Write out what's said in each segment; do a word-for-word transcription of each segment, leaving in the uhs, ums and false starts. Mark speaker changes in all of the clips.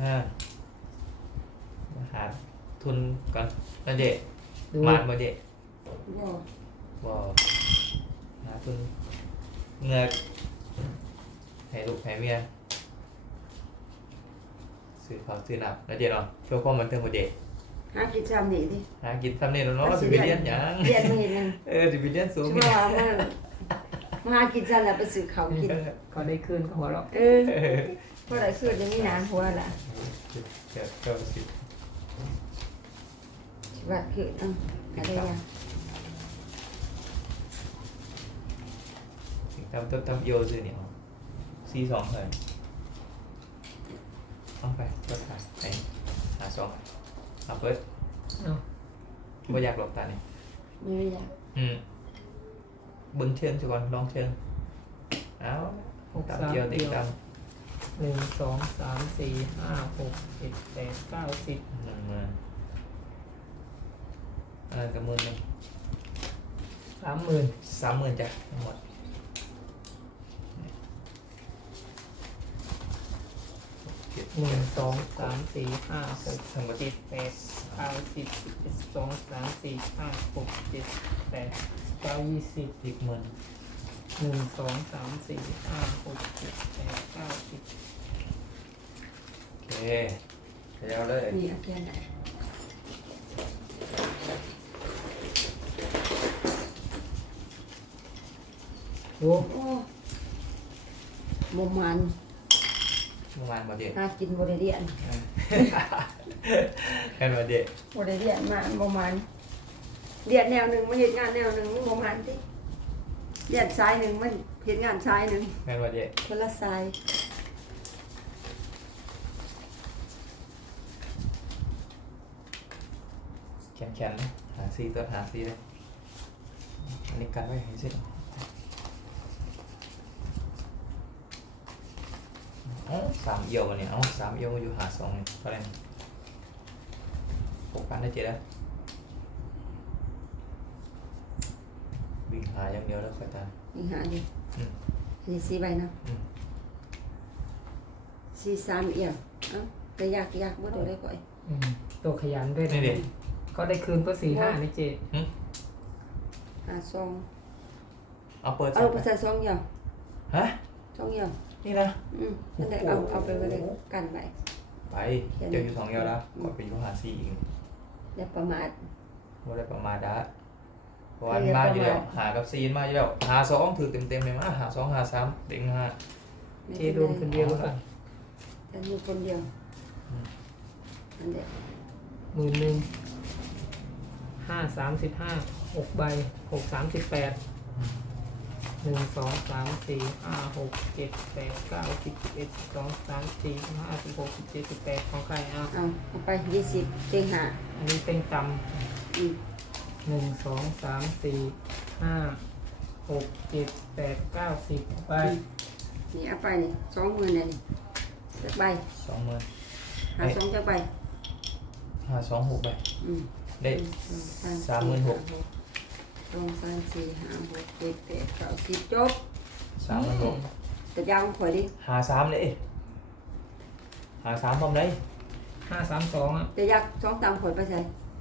Speaker 1: ห้ามาหาทุนก่อนนั่นเด็
Speaker 2: ดู
Speaker 1: มาดมาเด็
Speaker 3: บ่
Speaker 1: บ่หาทุนเงือกให้ลูกให้เมียซื้อข้าวซื้อน้ำนั่นเด็เนาะเพื่อความบันเทิงของเด็ก
Speaker 3: หากินซ้ำนี่ดิ
Speaker 1: หากินทำเนี่ยเนาะสิไปเรียนหยัง
Speaker 3: เรียนมาเห็นยัง
Speaker 1: เออสิไปเรียนสูง
Speaker 3: ชั่วว่ามันมาหากินซ้ำแล้วไปซื้อข้าวกิน
Speaker 2: ก็ได้คืนก็หัวเราะ
Speaker 3: เออเพราะได้คืนยังมีนานหัวล่ะ
Speaker 1: เดี๋ยวเก้าสิบ
Speaker 3: ว่าคือเอ้าอะไรยัง
Speaker 1: ทำต้นทำโยซื้อเนี่ยซีสองเลยเอาไปก็ถ่ายไปหาสองเอาเปิด
Speaker 2: เนาะ
Speaker 1: บ่อยากหลบตาเนี่ย
Speaker 3: ไม่อยาก
Speaker 1: อืมเบิ้งเชิงซะก่อนลองเชิงเอา
Speaker 2: หก
Speaker 1: ตาม
Speaker 2: สาม
Speaker 1: เดียวติด
Speaker 2: เดียว
Speaker 1: ตาม
Speaker 2: หนึ่งสองสามสี่ห้าหกเจ็ดแปดเก้าสิบ
Speaker 1: หนึ่งมาอันนั้นก็หมื่นหนึง
Speaker 2: สามหมื่น
Speaker 1: สามหมื่นจ้ะทั้งหมดเจ็ด
Speaker 2: หนึ่งสองสามสี่ห้าหก
Speaker 1: ทั้งหมด
Speaker 2: เจ็ดแปดเก้าสิบสิบเอ็ดสิบสองสามสี่ห้าหกเจ็ดแปดเก้ายี่สิบ
Speaker 1: อีกหมื่น
Speaker 2: หนึ่งสองสามสี่ห้าหกเจ็ดแปดเก้าสิบ
Speaker 1: โอเคแล้วเลย
Speaker 3: มีอาเกียนไหน
Speaker 2: ดู
Speaker 3: โอ้บ่มัน
Speaker 1: เมื่อวานมาเด็ด
Speaker 3: หากินบ่ได้เรียน
Speaker 1: กันมาเด็ด
Speaker 3: บ่ได้เรียนมาบ่มันเรียนแนวหนึงมาเฮ็ดงานแนวหนึงมันบ่มันติเรียนสายหนึงมันเฮ็ดงานสายหนึง
Speaker 1: กันมาเด็ด
Speaker 3: คนละสาย
Speaker 1: แข็งแข็งหาซีตัวหาซีเลยอันนี้กันไว้ให้เสร็จเอ้าสามเอียววันนี้เอ้าสามเอียวมาอยู่หาสองนี่เท่าไหร่หกพันได้เจ็ดแล้ววิ่งหาอย่างเดียวแล้วค่อยตาม
Speaker 3: มีหาอยู่
Speaker 1: อืม
Speaker 3: อันนี้สี่ใบเนาะ
Speaker 1: อืม
Speaker 3: สี่สามเอี่ยวเอ้าแต่ยากยากบ่ได้ได้ก่อย
Speaker 2: อืมตัวขยันด้วย
Speaker 1: นี่
Speaker 2: นะ
Speaker 1: เด็ด
Speaker 2: ก็ได้คืนก็สี่ห้านี่เจ
Speaker 3: หาซอง
Speaker 1: เอาเปิด
Speaker 3: เอา
Speaker 1: ใส่
Speaker 3: ไป
Speaker 1: ไป
Speaker 3: ใส่ซองเอี่ยว
Speaker 1: ฮะ
Speaker 3: ซองเอี่ยว
Speaker 1: นี่นะ
Speaker 3: อืมนั่นแหละเอาเอาไปไว้เลยกันไว้
Speaker 1: ไปเจออยู่สองเอียวแล้วกดไปอยู่หาซีอีก
Speaker 3: อย่าประมาท
Speaker 1: ว่าได้ประมาณได้เพราะว่ามาอยู่แล้วหากับซีนมาอยู่แล้วหาสองถือเต็มเต็มๆเลยมาหาสองหาสามเต็งห้า
Speaker 3: ไม่
Speaker 2: เจ
Speaker 3: ป็
Speaker 2: โดนคนเดียวค่ะ
Speaker 3: ฉันอยู่คนเดียว
Speaker 1: อืม
Speaker 3: นั่นแหละ
Speaker 2: หมื่นหนึ่งห้าสามสิบห้าหกใบหกสามสิบแปดหนึ่งสองสามสี่ห้าหกเจ็ดแปดเก้าสิบสิบเอ็ดสิบสองสามสี่ห้าสิบหกสิบเจ็ดสิบแปดของใครอ่ะ
Speaker 3: เอาเอาไปยี่สิบเต็งหา
Speaker 2: อันนี้เป็นต่
Speaker 3: อืม
Speaker 2: ำหนึ่งสองสามสี่ห้าหกเจ็ดแปดเก้าสิบไป
Speaker 3: นี่เอาไปนี่สองหมื่นเนี่ยนี่จักใบ
Speaker 1: สองหมื่น
Speaker 3: หาสองจักใบ
Speaker 1: หาสองหกไป
Speaker 3: อืม
Speaker 1: ได้
Speaker 3: หนึ่งสอง
Speaker 1: สามหมื่นหก
Speaker 3: สองสามสี่ห้าหกเจ็ดแปดเก้าสิบจบ
Speaker 1: สามหมื่นหก
Speaker 3: แต่ยาวของข่อยดิ
Speaker 1: หาสามเลยหาสามพร้อมเลย
Speaker 2: ห้าสามสองอ่ะ
Speaker 3: แต่อยากสองตามข่อยไปใส่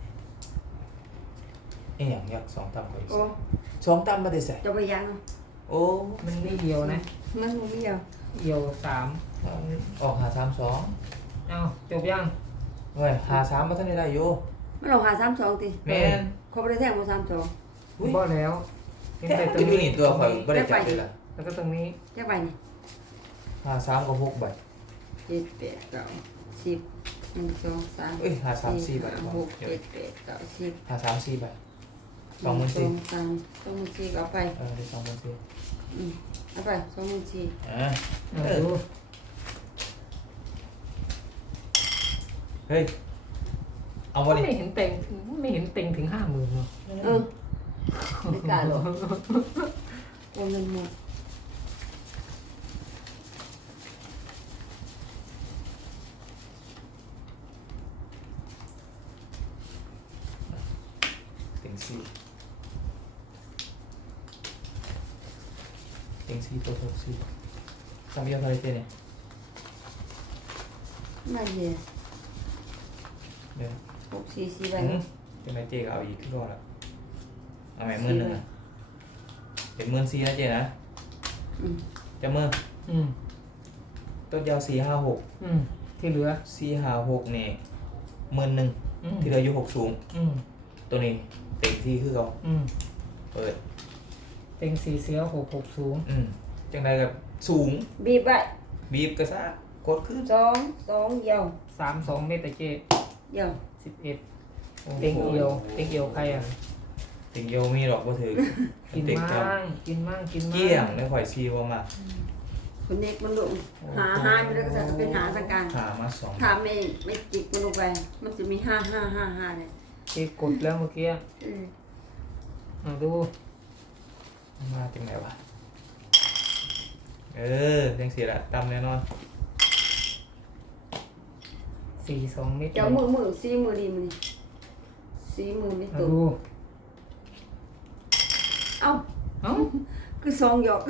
Speaker 1: เอ้ยอย่างอยากสองตำไป
Speaker 3: โอ้
Speaker 1: สองตำมาได้ใส่
Speaker 3: จะไปยังเนาะ
Speaker 1: โอ้
Speaker 2: มันไม่เดียวนะ
Speaker 3: มันบ่มีเดียว
Speaker 2: เดียวสาม
Speaker 1: ออกหาสามสอง
Speaker 2: เอาจบยัง
Speaker 1: เว้ยหาสามมาท่านได้ได้อยู่
Speaker 3: มันเอาหาสามสองติ
Speaker 1: แม่น
Speaker 3: เขาบ่ได้แท่งมาสามสอง
Speaker 1: อุ้ย
Speaker 2: บ่แล้วเห็น
Speaker 1: แค่
Speaker 2: แต่ตร
Speaker 1: จะ
Speaker 2: ง
Speaker 1: มี
Speaker 2: นี้
Speaker 1: นี่ตัวข่อยไม่ได้จับเลยล่ะ
Speaker 2: แล้วก็ตรงนี้
Speaker 3: จักใบนี่
Speaker 1: หาสามกับหกใบ
Speaker 3: เจ็ดแปดเก้าสิบหนึ่งสองสาม
Speaker 1: เอ้ยหาสามสี่ใบ
Speaker 3: ห้าหกเจ็ดแปดเก้าสิบ
Speaker 1: หาสามสี่ใบสองหมื่น
Speaker 3: ส
Speaker 1: สี่
Speaker 3: องสามสองหมื่นสี่ก็เอาไป
Speaker 1: เออได้สองหมื่นสี่
Speaker 3: อืมเอาไปสองหมื่นสี่
Speaker 1: อ่า
Speaker 2: เอา
Speaker 1: เออ
Speaker 2: ดู
Speaker 1: เฮ้ยเอาวะ
Speaker 2: ไม่
Speaker 1: นี่
Speaker 2: เห็นเต็งไม่เห็นเต็งถึงห้าหมื่นเนาะ
Speaker 3: เออไม่กล้าหรอกโอนเงินหมด
Speaker 1: เต็งสี่เต็งสี่ตัวหกสี่ทำเยอะเท่าไหรเต้เนี่ย
Speaker 3: ไม่เหี้ย
Speaker 1: เดี๋ยว
Speaker 3: หกสี่สี่ใบ
Speaker 1: อืมจะไม่เจ๊ก็เอาอีกขึ้นก่อนละเอาไหมหมื่นหนึ่งอะเป็นหมื่นสี่นะเจ๊นะ
Speaker 3: อืม
Speaker 1: จะเมื่อ
Speaker 2: อืม
Speaker 1: ต้นยาวสี่ห้าหก
Speaker 2: อืมที่เหลือ
Speaker 1: สี่ห้าหกนี่หมื่นหนึ่ง
Speaker 2: อืม
Speaker 1: ที่เหลืออยู่หกสูง
Speaker 2: อืม
Speaker 1: ตัวนี้เต็งที่คือเขา
Speaker 2: อืม
Speaker 1: เปิด
Speaker 2: เต็งสี่เสียหกหกสูง
Speaker 1: อืมจังไรกับสูง
Speaker 3: บีบไว้
Speaker 1: บีบกระซ่ากดขึ้น
Speaker 3: สองสองเดียว
Speaker 2: สามสองเมตรแต่เจ
Speaker 3: เดียว
Speaker 2: สิบเอ็ดเต็งเอียวเต็งเอียวใครอ่ะ
Speaker 1: เต็งเยียวมีหรอกบ่ถือ
Speaker 2: กิน
Speaker 1: เต็ง
Speaker 2: มั่
Speaker 1: เจ้าง
Speaker 2: กินมั่งกินมั่ง
Speaker 1: เกี้ยงในข่อยซีว่ามา
Speaker 3: คนเด็กมันลงหาหาไปแล้วก็จะเป็นหาทางการ
Speaker 1: ขามาสอง
Speaker 3: ถ้าไม่ไม่จิกมันลงไป มันจะมีห้าห้าห้าห้าเนี่ย
Speaker 2: เจกดแล้วเมื่อกี้
Speaker 3: อืม
Speaker 2: เอาดู
Speaker 1: มาจังไหนวะเออจังสีละตำแน่นอน
Speaker 2: สี่สองเมตร
Speaker 3: เดี๋ยวมือมือซีมือดีมือซีมือไม่
Speaker 2: เอา
Speaker 3: ตุ่
Speaker 2: ดู
Speaker 3: เอ้า
Speaker 2: เอ้า
Speaker 3: คือซองหยอก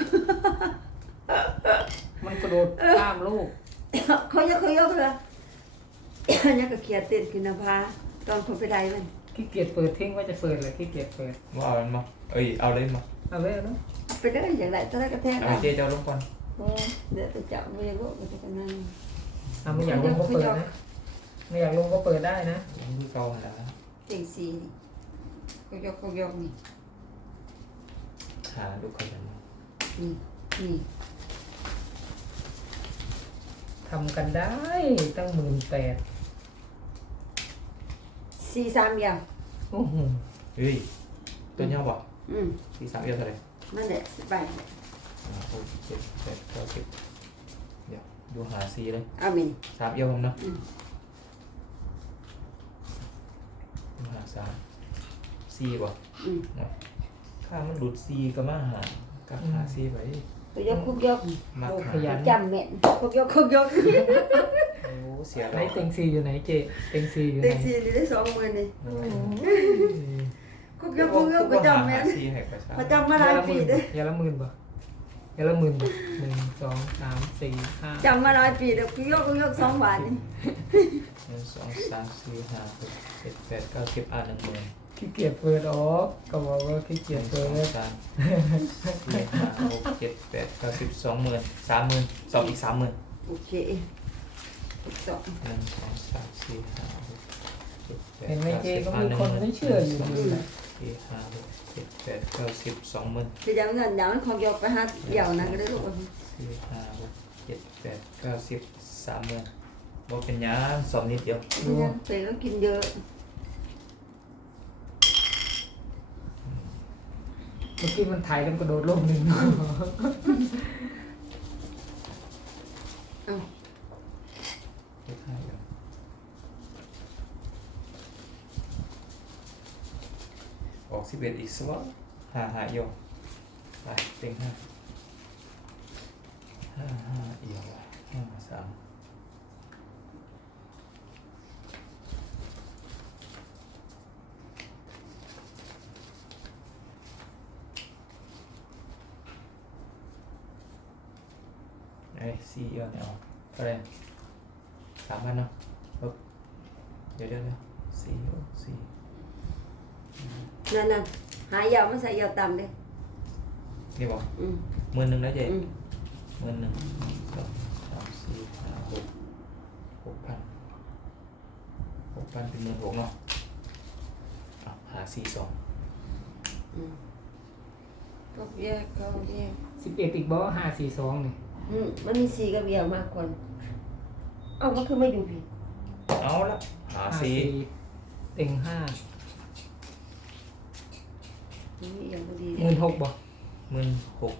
Speaker 2: มันกระโดดข้ามลูก
Speaker 3: เขายกเขายกเลยยักก็เขียดเต้นขึ้นนะพาตอนคนไปได้มัน
Speaker 2: ขี้เกียจเปิดทิ้งว่าจะเปิดเลยขี้เกียจเปิด
Speaker 1: ว่าเอามันมาเอ้ยเอาเลยมา
Speaker 2: เอาเลยเอาเลย
Speaker 3: เอาไปได้อย่างไรตอนแรกก็แทง
Speaker 1: เอา
Speaker 3: เอา
Speaker 1: ไปเจ๊เจ้าลงก่อน
Speaker 3: โอ้เดี๋ยวจะจับมือลูกมันจะกันนั่ง
Speaker 2: เอาไม่อยากลงก็เปิดนะไม่อยากลงก็เปิดได้นะ
Speaker 1: ลงคือเก่าหั่นแล้ว
Speaker 3: เต็งสีนี่เขายกเขายกนี่
Speaker 1: หาดูเขาจะมา
Speaker 3: นี่นี่
Speaker 2: ทำกันได้ตั้งหมื่นแปด
Speaker 3: สี่สามเดียว
Speaker 2: โอ้โห
Speaker 1: เฮ้ยต้นยาวบ่
Speaker 3: อืม
Speaker 1: สี่สามเอียวเท่าไหร่
Speaker 3: นั่นแหละสิบใบ
Speaker 1: อ่าหกเจ็ดแปดเก้าสิบเดี๋ยวดูหาซีเลย
Speaker 3: เอามิน
Speaker 1: สามเอียวผมเนาะ
Speaker 3: อืม
Speaker 1: ดูหาสามซีบ่
Speaker 3: อืม
Speaker 1: ข้ามันหลุดซีก็มาหากับหาซีไป
Speaker 3: เขายกคุกยก
Speaker 1: มา
Speaker 2: โอ้
Speaker 1: หา
Speaker 2: ขยัน
Speaker 3: จำแม่นคุกยกคุกยก
Speaker 1: โอ้เสีย
Speaker 2: ไหน
Speaker 1: แล้ว
Speaker 2: เต็งซีอยู่ไหนเจเต็งซีอยู่ไห
Speaker 3: เต็
Speaker 2: น
Speaker 3: งสีนี่ได้สองหมื่นนี่
Speaker 1: โอ้ย
Speaker 3: คุกยกคุกยกก็จำแม่น
Speaker 1: หาซีให้ประชา
Speaker 3: เขาจำมาหลายปีเด้อย
Speaker 2: าละหมื่นป่ะยาละหมื่นป่ะหนึ่งสองสามสี่ห้า
Speaker 3: จำมาหลายปีเด้อคุกยกคุกยกสองบาทนี่
Speaker 1: หนึ่งสองสามสี่ห้าหกเจ็ดแปดเก้าสิบอ่าหนึ่งหมื่น
Speaker 2: ขี้เกียจเปิดออกก็บอกว่าขี้
Speaker 1: ห
Speaker 2: เกียจ
Speaker 1: นึ่งส
Speaker 2: เปิ
Speaker 1: อง
Speaker 2: ด
Speaker 1: สามสี่ห้าหกเจ็ดแปดเก้าสิบสองหมื่นสามหมื่นสองอีกสามหมื่น
Speaker 3: โอเคสอง
Speaker 1: หนึ่งสองสามสี่ห้าหกเจ็ดแปด
Speaker 2: เห็นไหม
Speaker 1: เก้า
Speaker 2: เจ
Speaker 1: สิบ
Speaker 2: ก็
Speaker 1: อ่า
Speaker 2: มี
Speaker 1: หนึ่ง
Speaker 2: คน
Speaker 1: หมื่น
Speaker 2: ไม่เชื่ออยู่ดีนะ
Speaker 1: สี่ห้าหกเจ็ดแปดเก้าสิบสองหมื่น
Speaker 3: จะยังเงินเดี๋ยวมันคุกยกไปหาเดี่ยวนะก็ได้ลูก
Speaker 1: สี่ห้าหกเจ็ดแปดเก้าสิบสามหมื่นบอกเป็นหยังสอบนิดเดียว
Speaker 3: ดูเตะก็กินเยอะ
Speaker 2: เมื่อกี้มันถ่ายแล้วมันกระโดดลงหนึ่ง
Speaker 3: เอ้า
Speaker 1: ไม่ใช่เดี๋ยวออกสิบเอ็ดอีกสักวันห้าห้าเอียวไปเต็งห้าห้าห้าเอียวห้าสามไอ้สี่เอียวเนี่ยเอาเท่าไหรสามพันเนาะปึ๊บเดี๋ยวเดี๋ยวเดี๋ยวสี่เอียวสี่
Speaker 3: นั่นน่ะหายาวมันใส่ยาวต่ำเลย
Speaker 1: นี่บอก
Speaker 3: อืม
Speaker 1: หมื่นหนึ่งนะเจ๊
Speaker 3: อืม
Speaker 1: หมื่นหนึ่งสองสามสี่ห้าหกหกพันหกพันเป็นหมื่นหกเนาะอ่ะหาสี่สอง
Speaker 3: อืมก็แยกเขาแยก
Speaker 2: สิบเอ็ดอีกบอห้าสี่สองนี่
Speaker 3: อืมมันมีสีกับเบียวมากกว่าเอ้ามันคือไม่ดูผิด
Speaker 1: เอาละหาสี่
Speaker 2: เต็งห้า
Speaker 3: นี่ยังไม่ดี
Speaker 2: หมื่นหกบอ
Speaker 1: หมื่นหก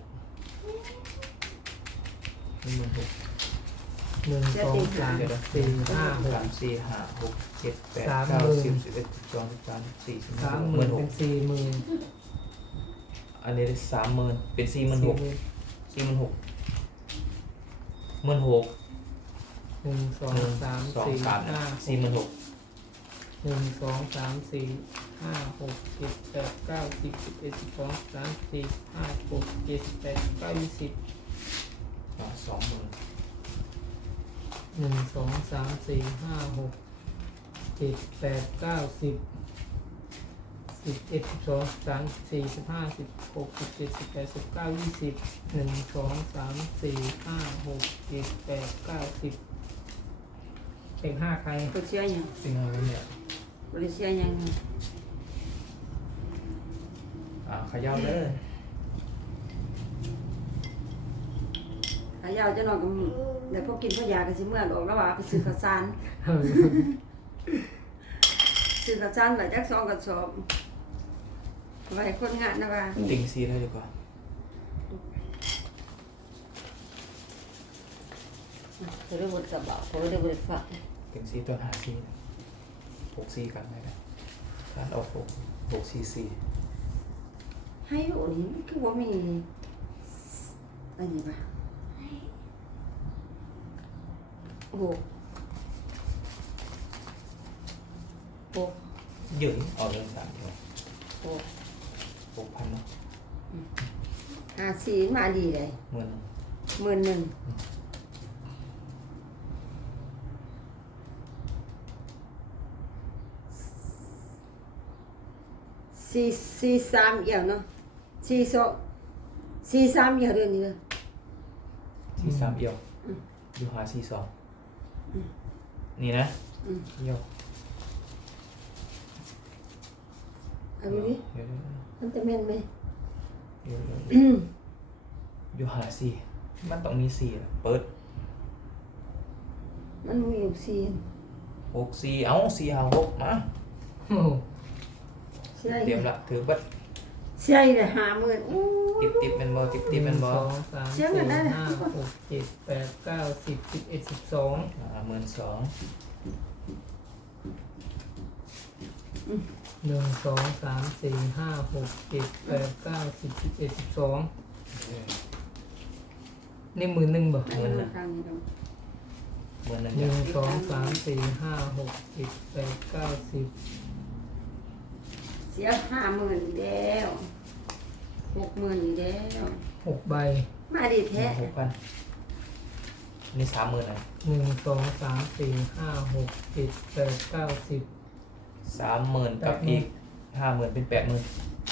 Speaker 1: หมื่นหก
Speaker 2: หนึ่งสองสามสี่ห้าหก
Speaker 1: สามสี่ห้าหกเจ็ดแปด
Speaker 2: สาม
Speaker 1: เก้า
Speaker 2: หมื่น
Speaker 1: สิบสิบเอ็ดสิบสองสิบสามสิบสี่สิบ
Speaker 2: สา
Speaker 1: ห้าม
Speaker 2: ห
Speaker 1: ห
Speaker 2: มื่
Speaker 1: มื่
Speaker 2: น
Speaker 1: นห
Speaker 2: เป็
Speaker 1: ก
Speaker 2: นสี่หมื่น
Speaker 1: อันนี้ได้สามหมื่นเป็นสี่หมื่นหก
Speaker 2: สี่
Speaker 1: สี่หมื่นหกหมื่นหก
Speaker 2: หนึ่งสอง
Speaker 1: หนึ่ง
Speaker 2: สาม
Speaker 1: สอง
Speaker 2: สี่
Speaker 1: สาม
Speaker 2: ห้า
Speaker 1: สี่หมื่นหก
Speaker 2: หนึ่งสองสามสี่ห้าหกเจ็ดแปดเก้าสิบสิบเอ็ดสิบสองสามสี่ห้าหกเจ็ดแปดเก้ายี่สิบ
Speaker 1: อ่ะสองหมื่น
Speaker 2: หนึ่งสองสามสี่ห้าหกเจ็ดแปดเก้าสิบสิบเอ็ดสิบสองสามสี่สิบห้าสิบหกสิบเจ็ดสิบแปดสิบเก้ายี่สิบหนึ่งสองสามสี่ห้าหกเจ็ดแปดเก้าสิบเต็งห้าใคร
Speaker 3: ก็เชื่อยัง
Speaker 1: สิ่งอะไรเนี่ย
Speaker 3: บริเชื่อยัง
Speaker 1: อ่าเขย่าเลย
Speaker 3: ขายาวจะนอนกับเดี๋ยวพวกกินพวกยากันสิเมื่อออกแล้วว่าไปซื้อข้าวสารซื้อข้าวสารไปจักสองกระสอบไว้คนงานนะว่า
Speaker 1: ติงซีได้ดีกว่า
Speaker 3: เธอได้บทกับเบาเธอได้บทฝัก
Speaker 1: ติงซีตัวหาซีหกซีกันได้ไหมถ้าเอาหกหกซีซี
Speaker 3: ให้โอ้นี่คือว่ามีอะไรนี่ปะโอ้โหโอ้
Speaker 1: หยืนออกเรื่องสามเดียว
Speaker 3: โอ้
Speaker 1: หกพันเนาะ
Speaker 3: หาสีมาดีเลย
Speaker 1: หมื่น
Speaker 3: หมื่นหนึ่งสี่สี่สามเอี่ยวเนาะสี่สองสี่สามเอี่ยวเดือนนี้เลย
Speaker 1: ซีสามเอียวอยู่หาซีสองนี่นะ
Speaker 3: อืม
Speaker 1: เอียว
Speaker 3: เอาดูดิ
Speaker 1: เดี๋ยว
Speaker 3: มันจะแม่นไหม
Speaker 1: เดี๋ยวเดี๋ยว
Speaker 3: อืม
Speaker 1: อยู่หาซีมันต้องมีซีอะเปิด
Speaker 3: มันมีอยู่สี่
Speaker 1: หกซีเอ้าซีหาหกมา
Speaker 2: โอ้โห
Speaker 3: ใช่
Speaker 1: เตรียมละถือบัตร
Speaker 3: ใช่เลยหาหมื่นอู้
Speaker 1: ติบติบเป็นบอติบติบ
Speaker 2: ห
Speaker 1: เป็
Speaker 2: นึ่
Speaker 1: น
Speaker 2: ง
Speaker 1: บอ
Speaker 2: สองสามสี่ห้าหกเจ็ดแปดเก้าสิบสิบเอ็ดสิบสอง
Speaker 1: อ่าหมื่นสอง
Speaker 2: หนึ่งสองสามสี่ห้าหกเจ็ดแปดเก้าสิบสิบเอ็ดสิบสองนี่หมื่นหนึ่งบ่
Speaker 3: เงินนะครั้งนี้ต้อง
Speaker 1: หมื่นหนึ่ง
Speaker 2: หนึ่งสองสามสี่ห้าหกเจ็ดแปดเก้าสิบ
Speaker 3: เสียห้าหมื่นแล้วหกหมื่นแล้ว
Speaker 2: หกใบ
Speaker 3: มาดีแท้
Speaker 1: หกพันนี่สามหมื่นนะ
Speaker 2: หนึ่งสองสามสี่ห้าหกเจ็ดแปดเก้าสิบ
Speaker 1: สามหมื่นกับอีกห้าหมื่นเป็นแปดหมื่น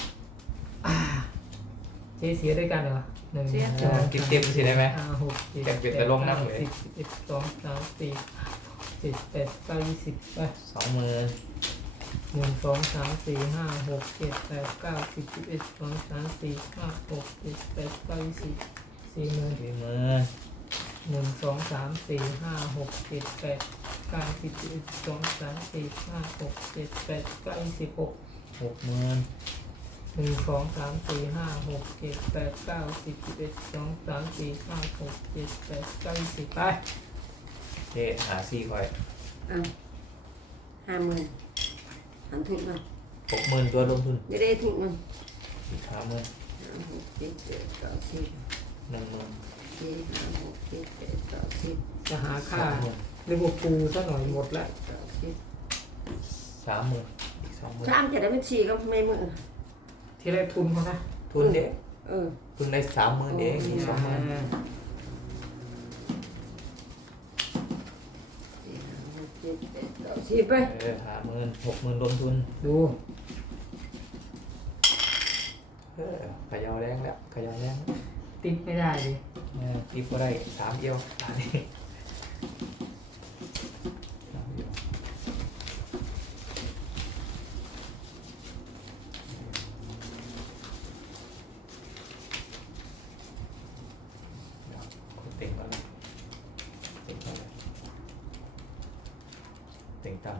Speaker 2: เจ๊เสียด้วยกันเหรอหนึ่งสอง
Speaker 1: กินเต็มสิได้ไหม
Speaker 2: ห้าหกเจ็ด
Speaker 1: แต่เก็บแต่ลงนั่งเลย
Speaker 2: สิบสิบเอ็ดสองสามสี่เจ็ดแปดเก้ายี่สิบไป
Speaker 1: สองหมื่น
Speaker 2: หนึ่งสองสามสี่ห้าหกเจ็ดแปดเก้าสิบสิบเอ็ดสองสามสี่ห้าหกเจ็ดแปดเก้ายี่สิบสี่หมื่น
Speaker 1: สี่หมื่น
Speaker 2: หนึ่งสองสามสี่ห้าหกเจ็ดแปดเก้าสิบสิบเอ็ดสองสามสี่ห้าหกเจ็ดแปดเก้ายี่สิบหก
Speaker 1: หกหมื่น
Speaker 2: หนึ่งสองสามสี่ห้าหกเจ็ดแปดเก้าสิบสิบเอ็ดสองสามสี่ห้าหกเจ็ดแปดเก้ายี่สิบไป
Speaker 1: เจ๊หาซีคอย
Speaker 3: อ่ะห้าหมื่นหันทุนมา
Speaker 1: หกหมื่นตัวลงทุน
Speaker 3: ไม่ได้ทุนมัน
Speaker 1: อีกห้าหมื่น
Speaker 3: ห้าหกเจ็ดแปดเก้าสิบ
Speaker 1: หนึ่งหมื่น
Speaker 3: สี่ห้าหกเจ็ดแปดเก้าสิบ
Speaker 2: จะหา
Speaker 1: ส
Speaker 2: ค่า
Speaker 1: องหมื่น
Speaker 2: ลิเวอร์พูลซะหน่อยหมดแล้ว
Speaker 3: เก้าสิบ
Speaker 1: สามหมื่นอีกสองหมื่น
Speaker 3: สามจะได้เป็นสี่ก็ไม่มือ
Speaker 2: ที่แรกทุนเขานะ
Speaker 1: ทุนเด็ก
Speaker 3: เออ
Speaker 1: ทุนได้สามหมื่นเองอีกสองหมื่น
Speaker 2: อ่า
Speaker 3: สี่ห้าหกเจ็ดแปดเก้าสิบไป
Speaker 1: เออห้าหมื่นหกหมื่นลงทุน
Speaker 2: ดู
Speaker 1: เออขยาวแรงแล้วขยาวแรง
Speaker 2: ติดไม่ได้ดิ
Speaker 1: เออตีก็ได้สามเอียวอันนี้สามเอียวเดี๋ยวกดเต็งก่อนเลยเต็งก่อนเลยเต็งต่ำ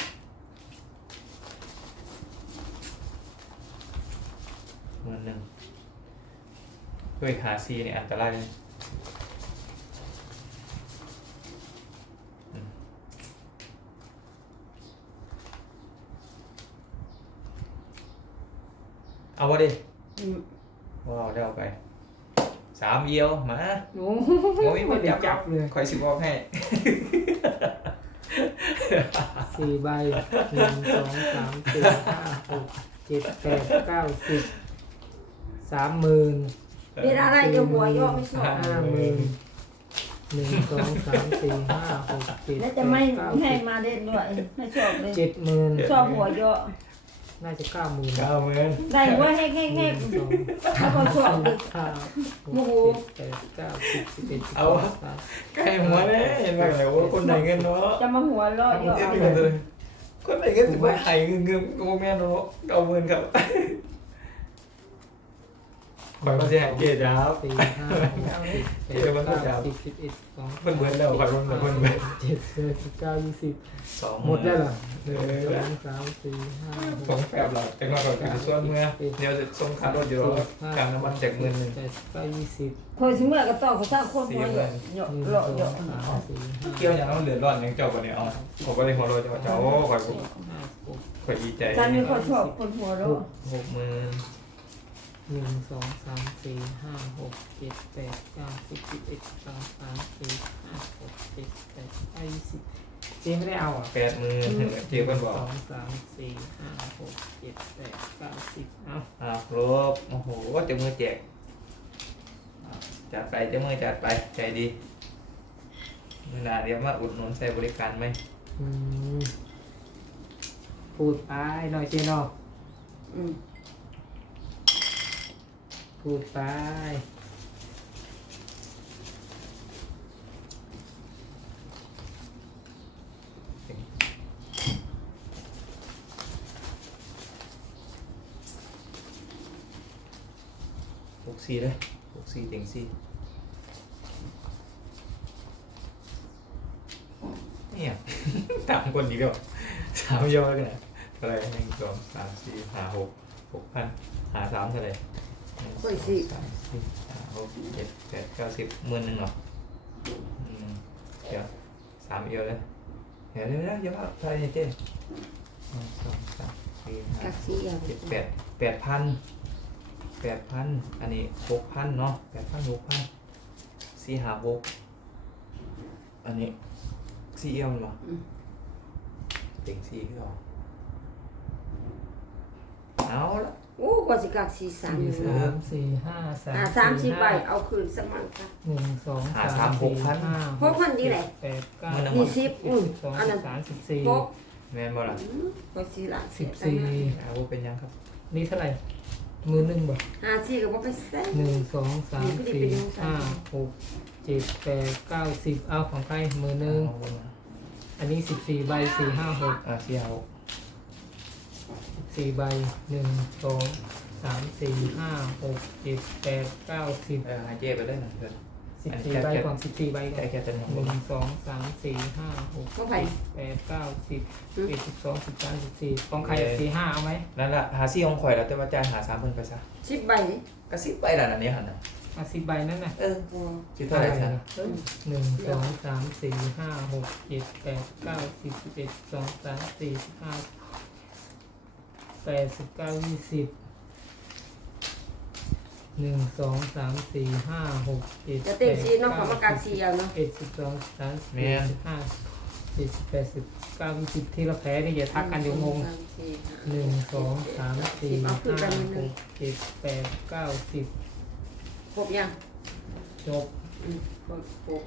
Speaker 1: หมื่นหนึ่งด้วยหาซีเนี่ยอันตรายเลยอืมเอาวะดิ
Speaker 3: อืม
Speaker 1: ว้าวได้เอาไปสามเอียวมา
Speaker 2: โอ้
Speaker 1: โอ้ย
Speaker 2: ไม่
Speaker 1: มัน
Speaker 2: ได้
Speaker 1: จับ
Speaker 2: จับเลย
Speaker 1: คอยสิบอกให้
Speaker 2: สี่ใบหนึ่งสองสามสี่ห้าหกเจ็ดแปดเก้าสิบสามหมื่น
Speaker 3: เป็นอะไรเดี๋ยวหัวย่อไม่ชอบ
Speaker 2: ห้าหมื่นหนึ่งสองสามสี่ห้าหกเจ็ด
Speaker 3: แล้ว
Speaker 2: แป
Speaker 3: จะ
Speaker 2: ด
Speaker 3: ไม่
Speaker 2: เก้า
Speaker 3: ให้
Speaker 2: สิบ
Speaker 3: มาเล่นด้วยไม่ชอบเลย
Speaker 2: เจ็ดหมื่น
Speaker 3: ชอบหัวเยอะ
Speaker 2: น่าจะเก้าหมื่น
Speaker 1: เก้าหมื่น
Speaker 3: ได้ว่าให้ให้ให้
Speaker 2: หนึ่งสอง
Speaker 3: ถ้าเขาชอบดิ
Speaker 2: ห้าหกเจ็ดแปดเก้าสิบสิบเอ็ดสิบสองสิบสาม
Speaker 1: ใกล้หัวเลยเห็นไหมเลยว่าคนไหนเงินเนาะ
Speaker 3: จะมาหัวเราะเยอะ
Speaker 1: เอ็ด
Speaker 3: เอา
Speaker 1: เงินเลยคนไหนเงินสิว่าไทยเงินเงินก็บ่แม่นเนาะเก้าหมื่นครับข่อยก็สิให้เกดครับ
Speaker 2: สี่ห้าหกเจ็ดแปดเก้าสิบสิบเอ็ดสิบสอง
Speaker 1: เพิ่นเบิดแล้วข่อยเพิ่นเบิดเพิ่นเบิด
Speaker 2: เจ็ดสิบสิบเก้ายี่สิบ
Speaker 1: สอง
Speaker 2: หมดแล้วเหรอหนึ่งสองสามสี่ห้าห
Speaker 1: สอก งแปบแล้วจังว่าก็คือส่วนเมื่อเดี๋ยวจะส่งค่ารถอยู่แล้วการน้ำมันจากหมื่นหนึง
Speaker 2: แปดสิบเก้ายี่สิบ
Speaker 3: คนที่เมื่อก็ต้องเขาสร้างคนหัวเยอะเยอะ
Speaker 2: หนึ่ง
Speaker 3: เลาะ
Speaker 2: สอง
Speaker 3: เยอะ
Speaker 2: สามสี่ห้า
Speaker 1: เกี่ยวอย่างนั้นเดือดร้อนยังเจ้าบ่เนี่ยเอาผมก็เลยหัวเราะเจ้าเจ้าโอ้ข่อย
Speaker 2: สี่ห้าหก
Speaker 1: ข่อยดีใจ
Speaker 3: ฉันไม่ค่อยชอบคนหัวเราะ
Speaker 1: หกหมื่น
Speaker 2: หนึ่งสองสามสี่ห้าหกเจ็ดแปดเก้าสิบสิบเอ็ดสิบสองสามสี่ห้าหกเจ็ดแปดเก้ายี่สิบเจ๊ไม่ได้เอาอ่ะ
Speaker 1: แปดหมื่นเจียวกัน
Speaker 2: ส
Speaker 1: บอก
Speaker 2: องสามสี่ห้าหกเจ็ดแปดเก้าสิบเอา
Speaker 1: อ่าครบโอ้โหเจะมือแจกอ่าจัดไปเจะมือจัดไปใจดีเวลาเดี๋ยวมาอุดหนุนใช้บริการไหม
Speaker 2: อืมพูดไปหน่อยเจ๊เนาะ
Speaker 3: อืม
Speaker 2: พูดไป
Speaker 1: หกสี่เลยหกสี่เต็งสี่เนี่ย ตามคนดีกว่าสามยอดกันนะเท่าไหรหนึ่งสองสามสี่ห้าหกหกพันหาสามเท่าไหรหนึ่งสองสามสี่ห้าหกเจ็ดแปดเก้าสิบหมื่นหนึ่งเนาะอืมเดี๋ยวสามเอียวเลยเดี๋ยวเดี๋ยวเดี๋ยวเดี๋ยวเท่าไหรเนี่ยเจ๊หนึ่งสองสามสี่ห้า
Speaker 3: กักสีอย่าง
Speaker 1: เจ็ดแปดแปดพันแปดพันอันนี้หกพันเนาะแปดพันหกพันสี่หาหกอันนี้สี่เอียวมันวะเต็งสี่ขึ้นหรอเอาละ
Speaker 3: โอ้กว่าสิกักสีสาม
Speaker 2: สี่
Speaker 3: หนึ่ง
Speaker 2: สามสี่ห้าสาม
Speaker 3: อ่าสามสิบใบ
Speaker 2: ห้
Speaker 3: เอาคืนสมังค่ะ
Speaker 2: หนึ่งสองสามสี่ห้า
Speaker 3: หกพันดีไหน
Speaker 2: แปดเก้า
Speaker 3: ยี่สิบอืม
Speaker 2: สิบสอง
Speaker 3: อัน
Speaker 2: สิ
Speaker 3: นั้น
Speaker 2: บสามสิบสี่
Speaker 3: หก
Speaker 1: แม่นบ่ล่ะ
Speaker 3: อืมกว่าสีหลัง
Speaker 2: สิบสี่
Speaker 1: เอาว่าเป็นยังครับ
Speaker 2: นี่เท่าไหร่มือหนึ่งบ่
Speaker 3: ห้าสี่ก็บ่ไปแซ่
Speaker 2: หนึ่งสองสามสี่ห้าหกเจ็ดแปดเก้าสิบเอาของใครมือหนึ่ง
Speaker 1: เอามา
Speaker 2: อันนี้สิบสี่ใบสี่ห้าหก
Speaker 1: อ่าสี่หาหก
Speaker 2: สี่ใบหนึ่งสองสามสี่ห้าหกเจ็ดแปดเก้าสิบ
Speaker 1: เออให้เจ๊ไปเลยนะเพื่อน
Speaker 2: สิบสี่ใบก่อนสิบสี่ใบก่อ
Speaker 1: แค่
Speaker 2: น
Speaker 1: แค่จะหนึ่ง
Speaker 2: หนึ่งสองสามสี่ห้าหก
Speaker 3: ก็ไป
Speaker 2: แปดเก้าสิบเอ็ดสิบสองสิบสามสิบสี่ของใครสี่ห้าเอาไหม
Speaker 1: นั่นละหาสี่ของข่อยแล้วแต่ว่าจ่ายหาสามเพิ่นไปซะ
Speaker 3: สิบใบนี่
Speaker 1: กระซิบไปแล้วนะเนี่ยหันน่ะ
Speaker 2: เอาสิบใบนั่นน่ะ
Speaker 1: เออ
Speaker 3: โอ้
Speaker 1: ชื่อเท่าไหร่จ้ะ
Speaker 2: หนึ่งสองสามสี่ห้าหกเจ็ดแปดเก้าสิบสิบเอ็ดสิบสองสามสี่สิบห้าแปดสิบเก้ายี่สิบหนึ่งสองสามสี่ห้าหกเจ็ด
Speaker 3: จะเต็มสีเนาะเขามากักสีเอาเนาะ
Speaker 2: เอ็ดสิบสองสามสี่สิบห้าสี่สิบแปดสิบเก้ายี่สิบที่เราแพ้นี่อย่าทักกันเดี๋ยวงง
Speaker 3: สามสี่ห้า
Speaker 2: หนึ่งสองสามสี่ห้าหกเจ็ดแปดเก้าสิบ
Speaker 3: ครบยัง
Speaker 2: จบ
Speaker 3: อืมครบครบ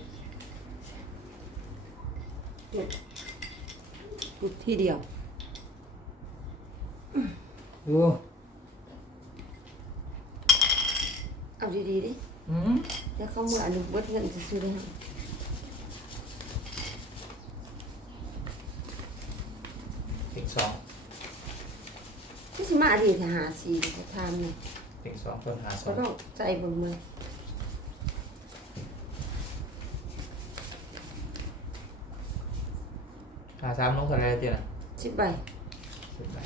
Speaker 3: จุดจุดที่เดียว
Speaker 2: ดู
Speaker 3: เอาดีๆดิ
Speaker 2: อืม
Speaker 3: แล้วเขาเมื่ออนุเบิดเงินจะซื้อได้ไหม
Speaker 1: เต็งสอง
Speaker 3: ที่สิมาดีถ้าหาสีเขาทำเนี่ย
Speaker 1: เต็งสองต้นหาสอ
Speaker 3: เขา
Speaker 1: ง
Speaker 3: ต้องใจเบิ่งมือ
Speaker 1: หาสามน้องเท่าไหร่เจ๊น่ะ
Speaker 3: สิบใบ
Speaker 1: สิบใบ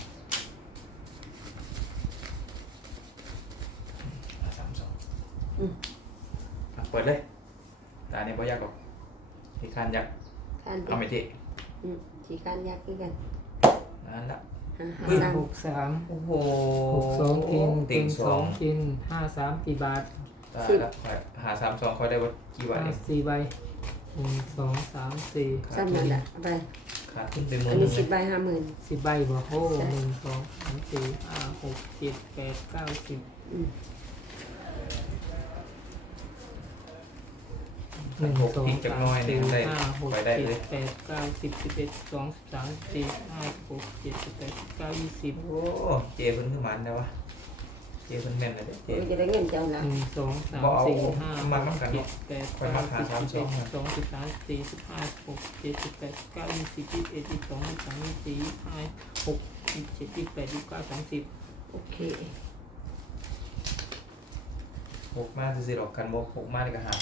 Speaker 1: หาสามสอง
Speaker 3: อืม
Speaker 1: อ่ะเปิดเลยตาเนี่ยบ่ยากหรอกที่คานอยาก
Speaker 3: ทานไป
Speaker 1: เอาไหมเจ๊
Speaker 3: อืมสีการยากคือกัน
Speaker 1: นั่นละ
Speaker 3: หาหา
Speaker 2: ห
Speaker 3: สาม
Speaker 2: กสาม
Speaker 1: โอ้โห
Speaker 2: หกสองกิน
Speaker 1: เต็
Speaker 2: เต็
Speaker 1: ง
Speaker 2: ง
Speaker 1: ส
Speaker 2: ส
Speaker 1: อ
Speaker 2: อง งกินห้าสามกี่บาท
Speaker 1: ตายละหาสามสองคอยได้วัดกี่วัน
Speaker 2: ห้า
Speaker 1: เอง
Speaker 2: สี่ใบหนึ่งสองสามสี่
Speaker 3: ซ้ำนั่นแหละเอาไป
Speaker 1: ขาดขึ้นเป็นหมื่
Speaker 3: อั
Speaker 1: น
Speaker 3: น
Speaker 1: ห
Speaker 3: นี้
Speaker 1: นึ่ง
Speaker 3: สิบใบห้าหมื่น
Speaker 2: สิบใบบอกโอ้หนึ่งสองสามสี่ห้าหกเจ็ดแปดเก้าสิบ
Speaker 3: อืม
Speaker 2: สหนึ่ง
Speaker 1: หก
Speaker 2: สอง
Speaker 1: พริกจัก
Speaker 2: สาม
Speaker 1: หน้อย
Speaker 2: สี่
Speaker 1: นี่ได้
Speaker 2: ห้าหก
Speaker 1: ไปได้
Speaker 2: เจ็
Speaker 1: เล
Speaker 2: ด
Speaker 1: ย
Speaker 2: แปดเก้าสิบสิบเอ็ดสิบสองสิบสามสิบสี่สิบห้าสิบหกสิบเจ็ดสิบแปดสิบเก้ายี่สิบ
Speaker 1: โอ้เจเพิ่นคือมันนะวะเจเพิ่นแม่นเลยเด้อเจ
Speaker 3: มันจะได้เงินเจ้านะ
Speaker 2: หนึ่งสองสาม
Speaker 1: บ่เอา
Speaker 2: สี่ห้า
Speaker 1: มา
Speaker 2: ห
Speaker 1: นำ
Speaker 2: ก
Speaker 1: กัน
Speaker 2: เจ็
Speaker 1: เนาะ
Speaker 2: ดแปด
Speaker 1: ค่อย
Speaker 2: เก้า
Speaker 1: มาหา
Speaker 2: สิบ
Speaker 1: สาม
Speaker 2: สิบ
Speaker 1: ส
Speaker 2: เอ็
Speaker 1: อง
Speaker 2: ดสิบสองสิบสามสิบสี่สิบห้าสิบหกสิบเจ็ดสิบแปดสิบเก้ายี่สิบยี่สิบเอ็ดยี่สิบสองยี่สิบสามยี่สิบสี่ยี่สิบห้าหกยี่สิบเจ็ดยี่สิบแปดยี่สิบเก้าสามสิบ
Speaker 3: โอเค
Speaker 1: หกมาซื่อๆหรอกกันบ่หกมานี่ก็หา